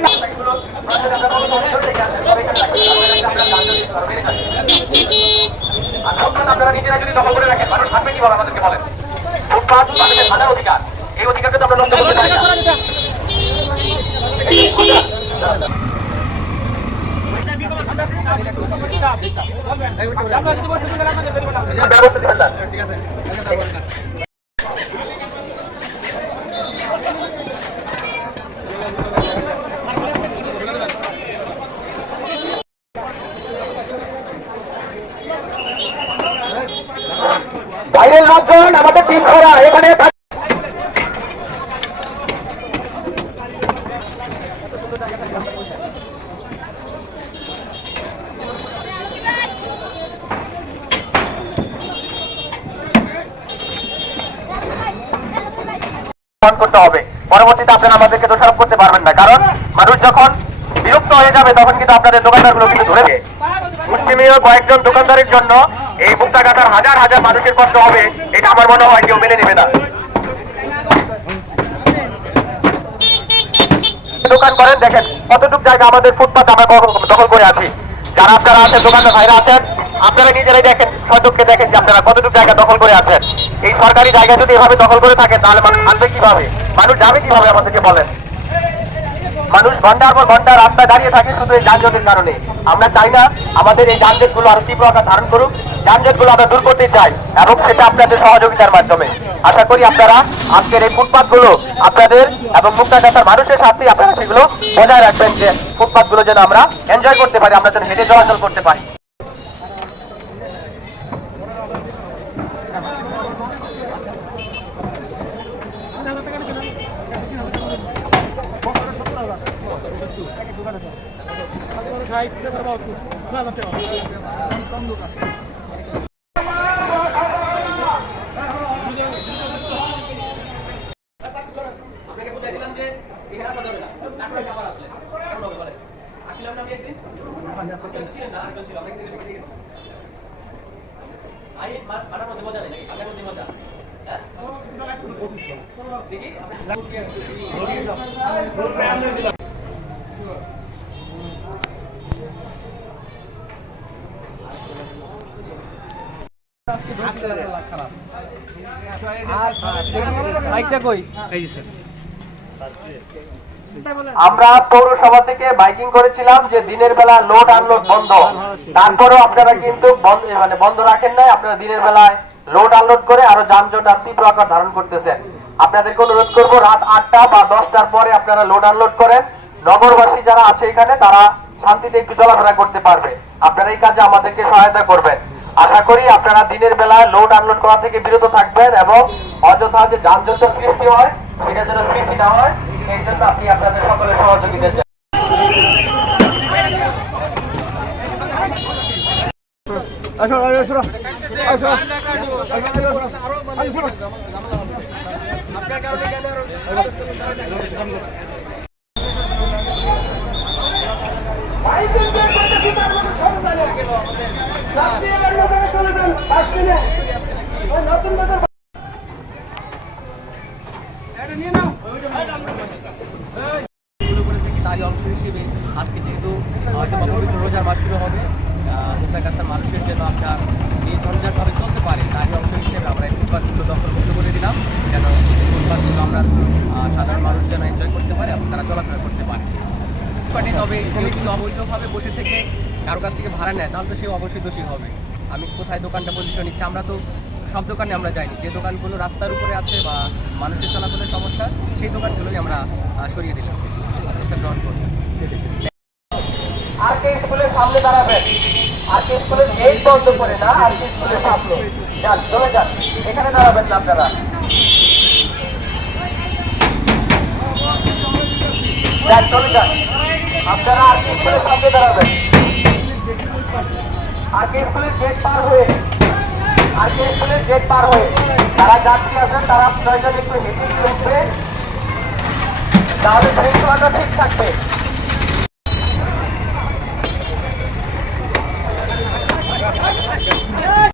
না আর ফুটপাত আপনারা নিজেরা যদি দখল করে রাখেন, মানুষ থাকবে কীভাবে আমাদেরকে বলেন? ফুটপাত মানুষের হাজার অধিকার এই অধিকারকে তো আমরা নষ্ট করতে চাই না ব্যবস্থা দিবেন না বাইরের লোকজন আমাদের টিম করা এখানে পালন করতে হবে। পরবর্তীতে আপনারা আমাদেরকে দোষারোপ করতে পারবেন না। কারণ মানুষ যখন বিরক্ত হয়ে যাবে, তখন কিন্তু আপনাদের দোকানদারগুলো কিন্তু ধরে মুসলিমীয় কয়েকজন দোকানদারের জন্য এই মুক্তাঘাটার হাজার হাজার মানুষের কষ্ট হবে, এটা আমার মনে হয় কেউ মেনে নেবে না। দোকান করেন, দেখেন, কতটুকু জায়গা আমাদের ফুটপাথ আমরা দখল- দখল করে আছি। যারা আপনারা আছেন দোকানের ভাইরা আছেন আপনারা নিজেরাই দেখেন সচক্ষে দেখেন যে আপনারা কতটুকু জায়গা দখল করে আছেন। এই সরকারি জায়গা যদি এভাবে দখল করে থাকে, তাহলে মানুষ থাকবে কীভাবে? মানুষ যাবে কীভাবে আমাদেরকে বলেন। মানুষ ঘণ্টার পর ঘণ্টা রাস্তায় দাঁড়িয়ে থাকে শুধু এই যানজটের কারণে। আমরা চাই না আমাদের এই যানজটগুলো আরও তীব্র আকার ধারণ করুক। যানজটগুলো আমরা দূর করতে চাই এবং সেটা আপনাদের সহযোগিতার মাধ্যমে। আশা করি আপনারা আজকের এই ফুটপাতগুলো আপনাদের এবং মুক্তাঘাটার মানুষের সাথে আপনারা সেগুলো বজায় রাখবেন যে ফুটপাতগুলো যেন আমরা এনজয় করতে পারি, আমরা যেন হেঁটে চলাচল করতে পারি। ষাট টাকা বাহাত্তর ছ হাজার টাকা কম দোকান দেখি আমরা পৌরসভা থেকে বাইকিং করেছিলাম যে দিনের বেলা লোড আনলোড বন্ধ। তারপরেও আপনারা কিন্তু মানে বন্ধ রাখেন নাই, আপনারা দিনের বেলায় লোড আনলোড করে আরও যানজট আর তীব্র আকার ধারণ করতেছেন। আপনাদেরকে অনুরোধ করব, রাত আটটা বা দশটার পরে আপনারা লোড আনলোড করেন। নগরবাসী যারা আছে এখানে, তারা শান্তিতে একটু চলাফেরা করতে পারবে। আপনারা এই কাজে আমাদেরকে সহায়তা করবেন। আশা করি আপনারা দিনের বেলা লোড আনলোড করা থেকে বিরত থাকবেন এবং অযথা যে যানজটের সৃষ্টি হয় সেটা যেন সৃষ্টি না হয় এই জন্য আপনি আপনাদের সকলের সহযোগিতা চাই। তারই অংশ হিসেবে আজকে যেহেতু রোজার মাস শুরু হবে মুক্তার কাছে মানুষের জন্য আপনার এই ঝঞ্ঝাটভাবে চলতে পারে। তারই অংশ হিসেবে আমরা এই ফুটপাথগুলো দখলমুক্ত করে দিলাম যেন ফুটপাথগুলো আমরা সাধারণ মানুষ যেন এনজয় করতে পারে এবং তারা চলাফেরা করতে পারে তবে অবৈধভাবে বসে থেকে কারও কাছ থেকে ভাড়া নেয় তাহলে তো সে অবশ্যই দোষী হবে আমি কোথায় দোকানটা পজিশন নিচ্ছি, আমরা তো সব দোকানে আমরা যাইনি। যে দোকানগুলো রাস্তার উপরে আছে বা মানুষের চলাচলের সমস্যা, সেই দোকানগুলোই আমরা সরিয়ে দিলাম। চেষ্টা গ্রহণ দাঁড়াবেন করে আর কে সামনে? যান এখানে দাঁড়াবেন না আপনারা। আপনারা আর কে স্কুলের সামনে দাঁড়াবেন? আর কে স্কুলের গেট পার হয়ে আর কে স্কুলের গেট পার হয়ে, যারা যাত্রী আছেন তারা প্রয়োজন একটু হেঁটে তাহলে শৃঙ্খলাটা ঠিক